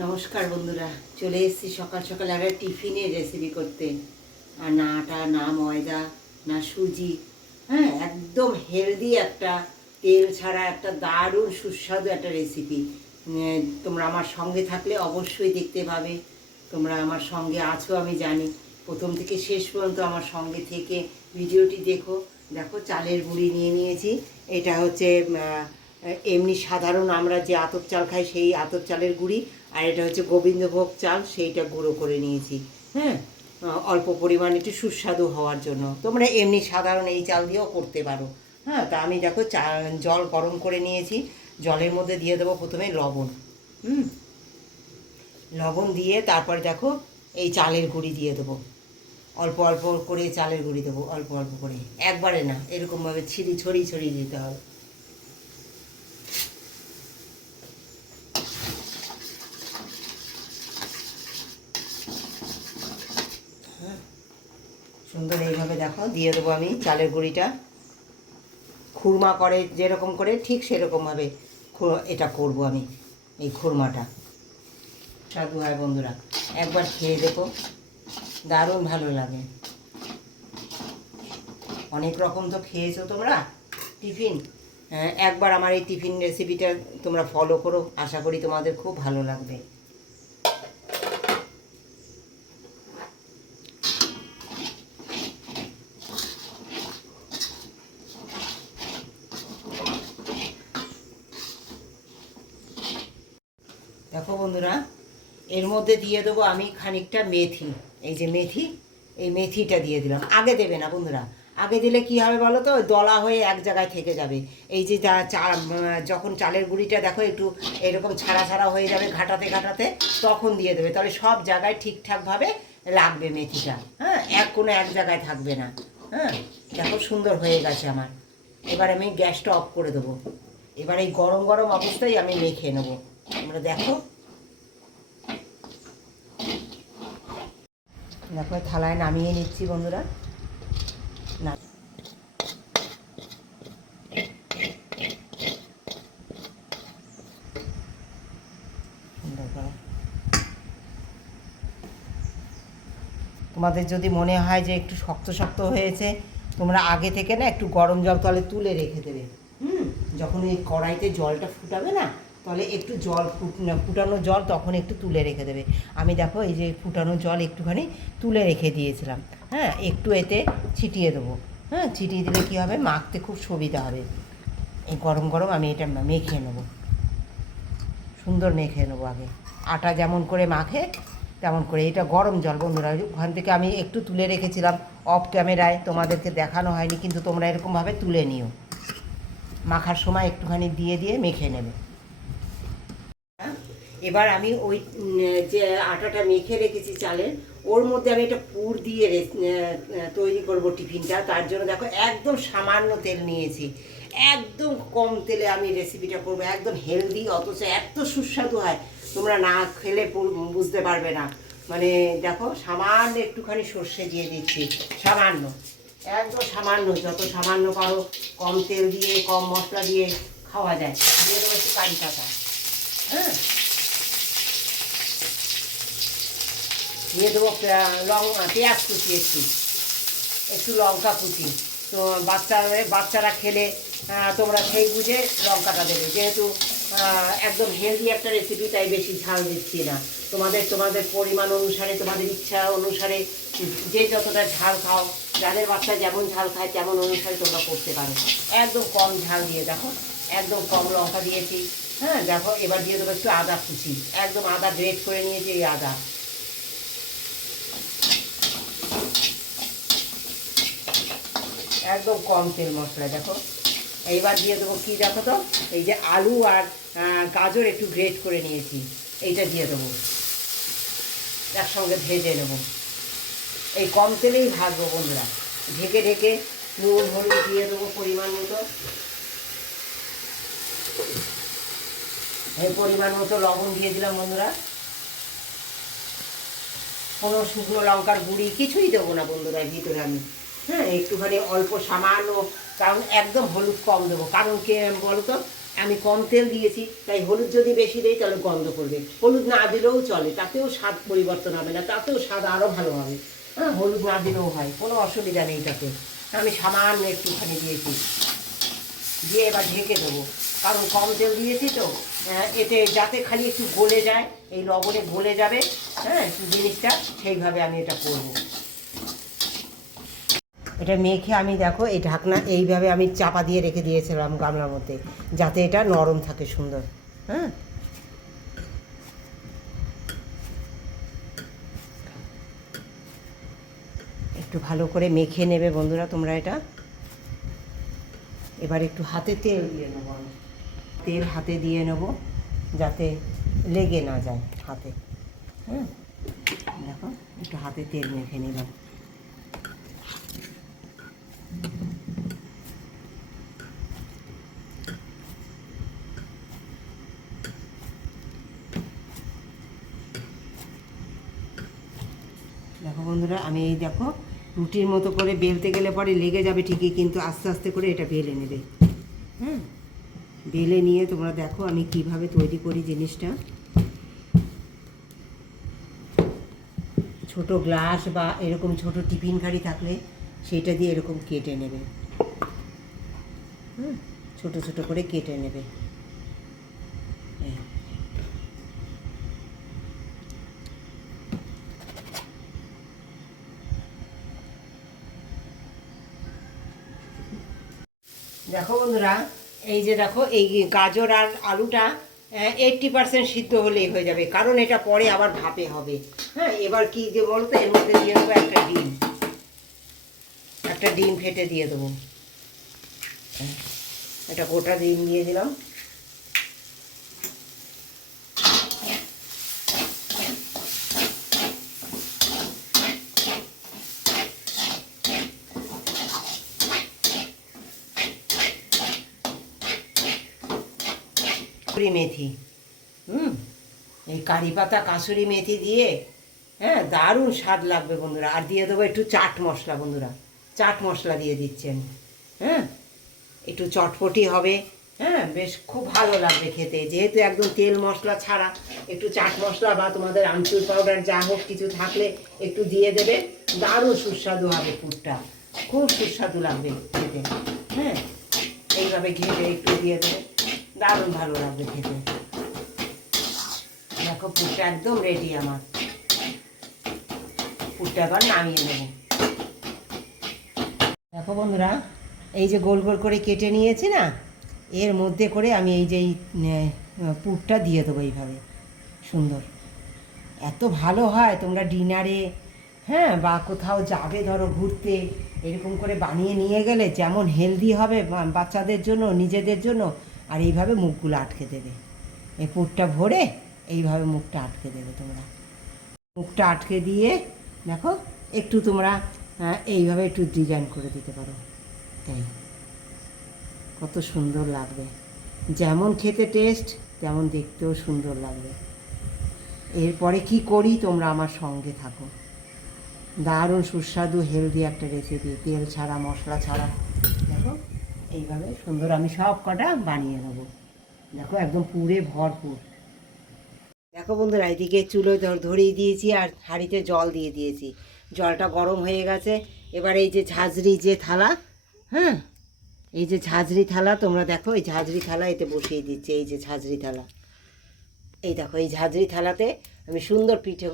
নমস্কার বন্ধুরা, চলে এসেছি সকাল সকাল একটা টিফিনের রেসিপি করতে। আর না আটা, না ময়দা, না সুজি, হ্যাঁ, একদম হেলদি একটা, তেল ছাড়া একটা দারুণ সুস্বাদু একটা রেসিপি। তোমরা আমার সঙ্গে থাকলে অবশ্যই দেখতে পাবে। তোমরা আমার সঙ্গে আছো আমি জানি, প্রথম থেকে শেষ পর্যন্ত আমার সঙ্গে থেকে ভিডিওটি দেখো। দেখো, চালের গুঁড়ি নিয়ে নিয়েছি। এটা হচ্ছে এমনি সাধারণ আমরা যে আতপ চাল খাই সেই আতপ চালের গুঁড়ি। আর এটা হচ্ছে গোবিন্দভোগ চাল, সেইটা গুঁড়ো করে নিয়েছি। হ্যাঁ, অল্প পরিমাণে একটু সুস্বাদু হওয়ার জন্য তোমরা এমনি সাধারণ এই চাল দিয়েও করতে পারো। হ্যাঁ, তা আমি দেখো জল গরম করে নিয়েছি। জলের মধ্যে দিয়ে দেবো প্রথমে লবণ। লবণ দিয়ে তারপর দেখো এই চালের গুঁড়ি দিয়ে দেবো। অল্প অল্প করে চালের গুঁড়ি দেবো, অল্প অল্প করে, একবারে না, এরকমভাবে ছড়িয়ে ছড়িয়ে দিতে হবে। সুন্দর এইভাবে দেখো দিয়ে দেবো আমি চালের গুঁড়িটা। খুরমা করে যেরকম করে ঠিক সেরকমভাবে এটা করব আমি, এই খুরমাটা। সাধু হয় বন্ধুরা, একবার খেয়ে দেখো, দারুণ ভালো লাগে। অনেক রকম তো খেয়েছো তোমরা টিফিন, একবার আমার এই টিফিন রেসিপিটা তোমরা ফলো করো, আশা করি তোমাদের খুব ভালো লাগবে। দেখো বন্ধুরা, এর মধ্যে দিয়ে দেবো আমি খানিকটা মেথি। এই যে মেথি, এই মেথিটা দিয়ে দিলাম। আগে দেবে না বন্ধুরা, আগে দিলে কি হবে বলো তো, দলা হয়ে এক জায়গায় থেকে যাবে। এই যে যখন চালের গুঁড়িটা দেখো একটু এরকম ছাড়া ছাড়া হয়ে যাবে ঘাটাতে ঘাটাতে, তখন দিয়ে দেবে, তাহলে সব জায়গায় ঠিকঠাকভাবে লাগবে মেথিটা। হ্যাঁ, কোনো এক জায়গায় থাকবে না। হ্যাঁ, দেখো সুন্দর হয়ে গেছে আমার। এবার আমি গ্যাসটা অফ করে দেবো। এবার এই গরম গরম অবস্থায় আমি মেখে নেবো। তোমরা দেখো, দেখো থালায় নামিয়ে নিচ্ছি বন্ধুরা। না, সুন্দর করে তোমাদের যদি মনে হয় যে একটু শক্ত শক্ত হয়েছে, তোমরা আগে থেকে না একটু গরম জল তাহলে তুলে রেখে দেবে। যখন এই কড়াইতে জলটা ফুটাবে না, তাহলে একটু জল ফুটানো জল তখন একটু তুলে রেখে দেবে। আমি দেখো এই যে ফুটানো জল একটুখানি তুলে রেখে দিয়েছিলাম। হ্যাঁ, একটু এতে ছিটিয়ে দেবো। হ্যাঁ, ছিটিয়ে দিলে কী হবে, মাখতে খুব সুবিধা হবে। এই গরম গরম আমি এটা মেখে নেবো, সুন্দর মেখে নেবো। আগে আটা যেমন করে মাখে তেমন করে, এটা গরম জল বন্ধুরা, ওখান থেকে আমি একটু তুলে রেখেছিলাম অফ ক্যামেরায়, তোমাদেরকে দেখানো হয়নি, কিন্তু তোমরা এরকমভাবে তুলে নিও। মাখার সময় একটুখানি দিয়ে দিয়ে মেখে নেবে। এবার আমি ওই যে আটাটা মেখে রেখেছি চালের, ওর মধ্যে আমি একটা পুর দিয়ে তৈরি করব টিফিনটা। তার জন্য দেখো একদম সামান্য তেল নিয়েছি, একদম কম তেলে আমি রেসিপিটা করবো, একদম হেলদি, অথচ এত সুস্বাদু হয় তোমরা না খেলে বুঝতে পারবে না। মানে দেখো, সামান্য একটুখানি সর্ষে দিয়ে দিচ্ছি, সামান্য, একদম সামান্য, যত সামান্য পারো কম তেল দিয়ে কম মশলা দিয়ে খাওয়া যায়। দিয়ে দেবো একটু কারি পাতা। হ্যাঁ, দিয়ে দেবো পেঁয়াজ কুচি, একটু একটু লঙ্কা কুচি। তো বাচ্চারা খেলে তোমরা সেই বুঝে লঙ্কাটা দেবে, যেহেতু একদম হেলদি একটা রেসিপি, তাই বেশি ঝাল দিচ্ছি না। তোমাদের পরিমাণ অনুসারে, তোমাদের ইচ্ছা অনুসারে, যে যতটা ঝাল খাও, যাদের বাচ্চা যেমন ঝাল খায় তেমন অনুসারে তোমরা করতে পারো। একদম কম ঝাল দিয়ে দেখো, একদম কম লঙ্কা দিয়েছি। হ্যাঁ, দেখো এবার দিয়ে দেবো একটু আদা কুচি, একদম আদা গ্রেট করে নিয়েছি, এই আদা। একদম কম তেল মশলা। দেখো এইবার দিয়ে দেবো কি, দেখো তো, এই যে আলু আর গাজর একটু গ্রেট করে নিয়েছি, এইটা দিয়ে দেবো, একসঙ্গে ভেজে নেব। এই কম তেলেই ভাজবো বন্ধুরা। ঢেকে ঢেকে নুন হলুদ দিয়ে দেবো পরিমাণ মতো, এই পরিমাণ মতো লবণ দিয়ে দিলাম বন্ধুরা। কোনো শুকনো লঙ্কার গুঁড়ি কিছুই দেবো না বন্ধুরা এর ভিতরে আমি। হ্যাঁ, একটুখানি অল্প সামান্য, কারণ একদম হলুদ কম দেবো, কারণ কে বলো তো, আমি কম তেল দিয়েছি, তাই হলুদ যদি বেশি দেই তাহলে গন্ধ করবে। হলুদ না দিলেও চলে, তাতেও স্বাদ পরিবর্তন হবে না, তাতেও স্বাদ আরও ভালো হবে। হ্যাঁ, হলুদ না দিলেও হয়, কোনো অসুবিধা নেই তাতে। আমি সামান্য একটুখানি দিয়েছি, দিয়ে এবার ঢেকে দেবো, কারণ কম তেল দিয়েছি তো। এতে যাতে খালি একটু গলে যায়, এই লবণে গলে যাবে, হ্যাঁ, জিনিসটা, সেইভাবে আমি এটা করব। এটা মেখে আমি দেখো এই ঢাকনা এইভাবে আমি চাপা দিয়ে রেখে দিয়েছিলাম গামলার মধ্যে, যাতে এটা নরম থাকে সুন্দর। হ্যাঁ, একটু ভালো করে মেখে নেবে বন্ধুরা তোমরা এটা। এবার একটু হাতে তেল দিয়ে নেবো, আমি তেল হাতে দিয়ে নেবো যাতে লেগে না যায় হাতে। হ্যাঁ, দেখো একটু হাতে তেল মেখে নিলাম। দেখো বন্ধুরা, আমি এই দেখো রুটির মতো করে বেলতে গেলে পরে লেগে যাবে ঠিকই, কিন্তু আস্তে আস্তে করে এটা বেলে নেবে। হ্যাঁ, বেলে নিয়ে তোমরা দেখো আমি কিভাবে তৈরি করি জিনিসটা। ছোট গ্লাস বা এরকম ছোট টিফিন গাড়ি থাকলে সেটা দিয়ে এরকম কেটে নেবে। ছোট ছোট করে কেটে নেবে। দেখো বন্ধুরা, এই যে দেখো এই গাজর আর আলুটা 80% সিদ্ধ হলেই হয়ে যাবে, কারণ এটা পরে আবার ভাপে হবে। হ্যাঁ, এবার কি যে বলতো, এর মধ্যে দিয়ে দেবো একটা ডিম, একটা ডিম ফেটে দিয়ে দেবো। একটা গোটা ডিম দিয়ে দিলাম। কাসুরি মেথি, এই কারি পাতা কাসুরি মেথি দিয়ে, হ্যাঁ, দারুণ স্বাদ লাগবে বন্ধুরা। আর দিয়ে দেবো একটু চাট মশলা বন্ধুরা, চাট মশলা দিয়ে দিচ্ছি আমি। হ্যাঁ, একটু চটপটি হবে, হ্যাঁ, বেশ খুব ভালো লাগবে খেতে, যেহেতু একদম তেল মশলা ছাড়া। একটু চাট মশলা বা তোমাদের আমচুর পাউডার যা হোক কিছু থাকলে একটু দিয়ে দেবে, দারুণ সুস্বাদু হবে পুরটা, খুব সুস্বাদু লাগবে খেতে। হ্যাঁ, এইভাবে ঘেটে একটু দিয়ে দেবে, দারুণ ভালো লাগবে খেতে। দেখো পুরটা একদম রেডি আমার। পুরটা এবার নামিয়ে নেব। দেখো বন্ধুরা, এই যে গোল গোল করে কেটে নিয়েছি না, এর মধ্যে করে আমি এই যে পুরটা দিয়ে দেবো এইভাবে সুন্দর। এত ভালো হয়, তোমরা ডিনারে, হ্যাঁ, বা কোথাও যাবে ধরো ঘুরতে, এরকম করে বানিয়ে নিয়ে গেলে যেমন হেলদি হবে বাচ্চাদের জন্য, নিজেদের জন্য। আর এইভাবে মুখগুলো আটকে দেবে, এই পুরটা ভরে এইভাবে মুখটা আটকে দেবে তোমরা। মুখটা আটকে দিয়ে দেখো একটু তোমরা এইভাবে একটু ডিজাইন করে দিতে পারো, তাই কত সুন্দর লাগবে। যেমন খেতে টেস্ট, তেমন দেখতেও সুন্দর লাগবে। এরপরে কি করি তোমরা আমার সঙ্গে থাকো। দারুণ সুস্বাদু হেলদি একটা রেসিপি, তেল ছাড়া মশলা ছাড়া। দেখো এইভাবে সুন্দর আমি সব কটা বানিয়ে নেবো। দেখো একদম পুরে ভরপুর। দেখো বন্ধুরা, এদিকে চুলো ধরিয়ে দিয়েছি আর হাঁড়িতে জল দিয়ে দিয়েছি, জলটা গরম হয়ে গেছে। এবার এই যে ঝাঁঝরি যে থালা, হ্যাঁ, এই যে ঝাঁঝরি থালা, তোমরা দেখো এই ঝাঁঝরি থালা এতে বসিয়ে দিচ্ছি। এই যে ঝাঁঝরি থালা, এই দেখো এই ঝাঁঝরি থালাতে আমি সুন্দর পিঠে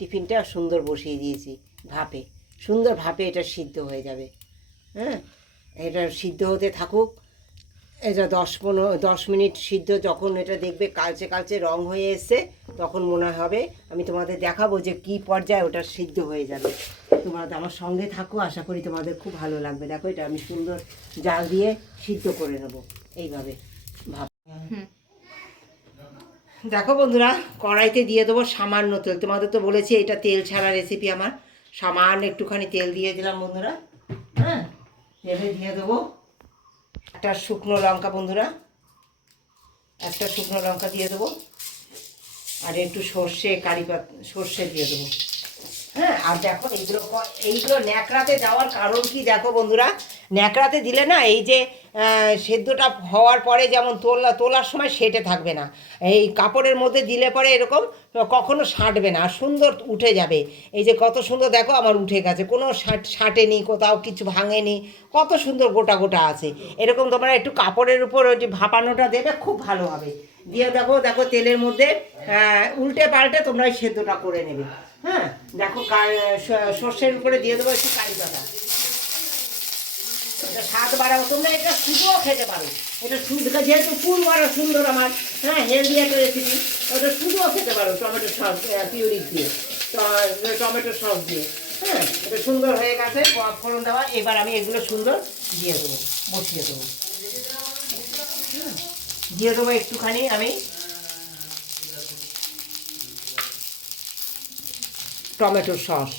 টিফিনটা সুন্দর বসিয়ে দিয়েছি ভাপে, সুন্দর ভাপে এটা সিদ্ধ হয়ে যাবে। হ্যাঁ, এটা সিদ্ধ হতে থাকুক। এটা 10 মিনিট সিদ্ধ, যখন এটা দেখবে কালচে কালচে রং হয়ে এসছে, তখন মনে হবে, আমি তোমাদের দেখাবো যে কি পর্যায়ে ওটা সিদ্ধ হয়ে যাবে। তোমরা আমার সঙ্গে থাকো, আশা করি তোমাদের খুব ভালো লাগবে। দেখো এটা আমি সুন্দর জাল দিয়ে সিদ্ধ করে নেবো এইভাবে ভাব। দেখো বন্ধুরা, কড়াইতে দিয়ে দেবো সামান্য তেল। তোমাদের তো বলেছি এটা তেল ছাড়া রেসিপি আমার। সামান্য একটুখানি তেল দিয়ে দিলাম বন্ধুরা। হ্যাঁ, তেলে দিয়ে দেবো একটা শুকনো লঙ্কা বন্ধুরা, একটা শুকনো লঙ্কা দিয়ে দেবো, আর একটু সর্ষে সর্ষে দিয়ে দেবো। হ্যাঁ, আর দেখো এইগুলো ন্যাকড়াতে দেওয়ার কারণ কি দেখো বন্ধুরা, ন্যাকড়াতে দিলে না এই যে সেদ্ধটা হওয়ার পরে যেমন তোলার সময় সেটে থাকবে না, এই কাপড়ের মধ্যে দিলে পরে এরকম কখনো সাঁটবে না, আর সুন্দর উঠে যাবে। এই যে কত সুন্দর দেখো আমার উঠে গেছে, কোনো সাঁটেনি, কোথাও কিছু ভাঙেনি, কত সুন্দর গোটা গোটা আছে। এরকম তোমরা একটু কাপড়ের উপর ওই যে ভাপানোটা দেবে, খুব ভালো হবে। দিয়ে দেখো দেখো তেলের মধ্যে উল্টে পাল্টে তোমরা এই সেদ্ধটা করে নেবে। হ্যাঁ দেখো সর্ষের উপরে দিয়ে দেবো একটু কারি পাতা, এটা স্বাদ বাড়াবো। তোমরা এটা শুধুও খেতে পারো, এটা শুধু যেহেতু ফুল বড় সুন্দর আমার, হ্যাঁ হেলদি একটা রেসিপি, ওটা শুধুও খেতে পারো টমেটো সস পিউরি দিয়ে, টমেটো সস দিয়ে। হ্যাঁ এটা সুন্দর হয়ে গেছে ফোড়ন দেওয়া। এবার আমি এগুলো সুন্দর দিয়ে দেবো, বসিয়ে দেবো। দিয়ে দেবো একটুখানি আমি টমেটো সস,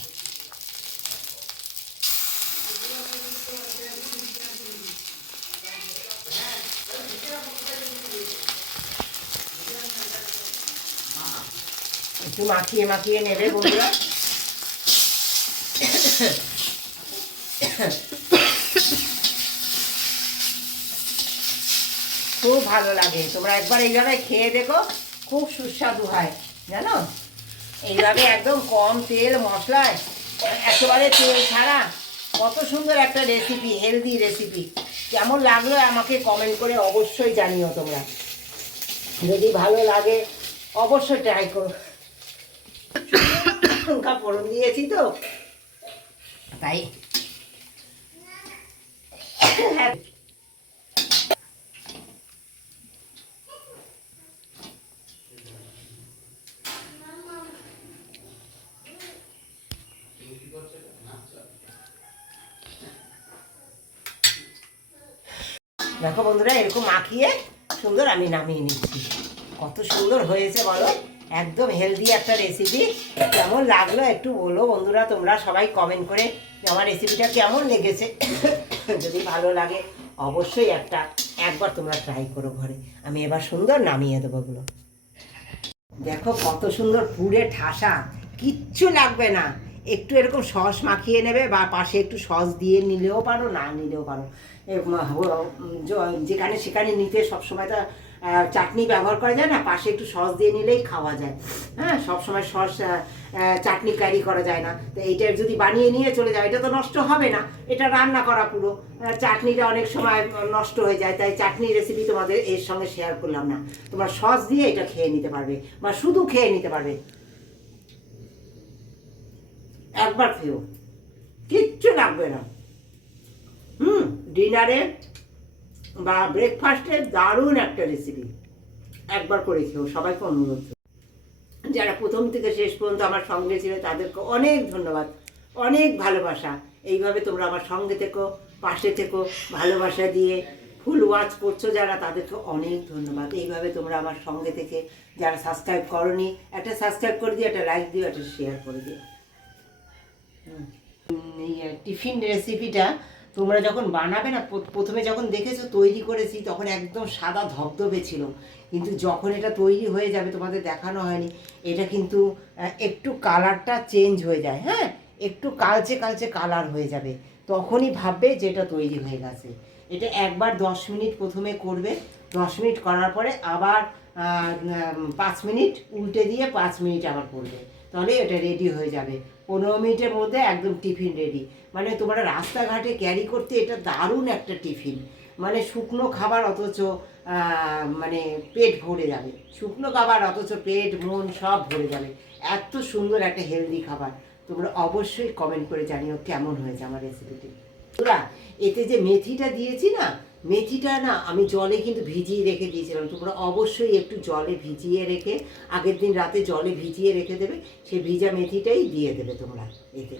একটু মাখিয়ে মাখিয়ে নেবে বন্ধুরা। খুব ভালো লাগে, তোমরা একবার এইভাবে খেয়ে দেখো, খুব সুস্বাদু হয় জানো। এইভাবে একদম কম তেল মশলায়, একেবারে তেল ছাড়া, কত সুন্দর একটা রেসিপি, হেলদি রেসিপি। কেমন লাগলো আমাকে কমেন্ট করে অবশ্যই জানিও তোমরা, যদি ভালো লাগে অবশ্যই ট্রাই করো। লঙ্কা ফোড়ন দিয়েছি তো তাই। দেখো বন্ধুরা এরকম মাখিয়ে সুন্দর আমি নামিয়ে নিচ্ছি, কত সুন্দর হয়েছে বলো, একদম হেলদি একটা রেসিপি। কেমন লাগলো একটু বলো বন্ধুরা, তোমরা সবাই কমেন্ট করে আমার রেসিপিটা কেমন লেগেছে। যদি ভালো লাগে অবশ্যই একবার তোমরা ট্রাই করো ঘরে। আমি এবার সুন্দর নামিয়ে দেবো ওগুলো। দেখো কত সুন্দর পুরে ঠাসা, কিচ্ছু লাগবে না, একটু এরকম সস মাখিয়ে নেবে, বা পাশে একটু সস দিয়ে নিলেও পারো, না নিলেও পারো। যেখানে সেখানে নিতে সবসময় তো চাটনি ব্যবহার করা যায় না, পাশে একটু সস দিয়ে নিলেই খাওয়া যায়। হ্যাঁ সবসময় সস চাটনি ক্যারি করা যায় না, তো এইটার যদি বানিয়ে নিয়ে চলে যায় এটা তো নষ্ট হবে না, এটা রান্না করা পুরো, চাটনিটা অনেক সময় নষ্ট হয়ে যায়, তাই চাটনি রেসিপি তোমাদের এর সঙ্গে শেয়ার করলাম না। তোমরা সস দিয়ে এটা খেয়ে নিতে পারবে, বা শুধু খেয়ে নিতে পারবে। একবার খেও, কিচ্ছু লাগবে না। ডিনারে বা ব্রেকফাস্টে দারুণ একটা রেসিপি, একবার করে খেও। সবাইকে অনুরোধ, যারা প্রথম থেকে শেষ পর্যন্ত আমার সঙ্গে ছিল তাদেরকে অনেক ধন্যবাদ, অনেক ভালোবাসা। এইভাবে তোমরা আমার সঙ্গে থেকো, পাশে থেকো, ভালোবাসা দিয়ে ফুল ওয়াচ করছো যারা, তাদেরকে অনেক ধন্যবাদ। এইভাবে তোমরা আমার সঙ্গে থেকে, যারা সাবস্ক্রাইব করোনি একটা সাবস্ক্রাইব করে দিও, একটা লাইক দিও, একটা শেয়ার করে দিও। টিফিন রেসিপিটা তোমরা যখন বানাবে না, প্রথমে যখন দেখেছো তৈরি করেছি তখন একদম সাদা ধবধবে ছিল, কিন্তু যখন এটা তৈরি হয়ে যাবে, তোমাদের দেখানো হয়নি, এটা কিন্তু একটু কালারটা চেঞ্জ হয়ে যায়। হ্যাঁ একটু কালচে কালচে কালার হয়ে যাবে, তখনই ভাববে যে এটা তৈরি হয়ে গেছে। এটা একবার 10 মিনিট প্রথমে করবে, 10 মিনিট করার পরে আবার 5 মিনিট উল্টে দিয়ে 5 মিনিট আবার করবে, তাহলে এটা রেডি হয়ে যাবে। 15 মিনিটের মধ্যে একদম টিফিন রেডি। মানে তোমরা রাস্তাঘাটে ক্যারি করতে এটা দারুণ একটা টিফিন, মানে শুকনো খাবার অথচ মানে পেট ভরে যাবে, শুকনো খাবার অথচ পেট মন সব ভরে যাবে, এত সুন্দর একটা হেলদি খাবার। তোমরা অবশ্যই কমেন্ট করে জানিও কেমন হয়েছে আমার রেসিপিটি। তোমরা এতে যে মেথিটা দিয়েছি না, মেথিটা না আমি জলে কিন্তু ভিজিয়ে রেখে দিয়েছিলাম, তোমরা অবশ্যই একটু জলে ভিজিয়ে রেখে, আগের দিন রাতে জলে ভিজিয়ে রেখে দেবে, সেই ভিজা মেথিটাই দিয়ে দেবে তোমরা এতে।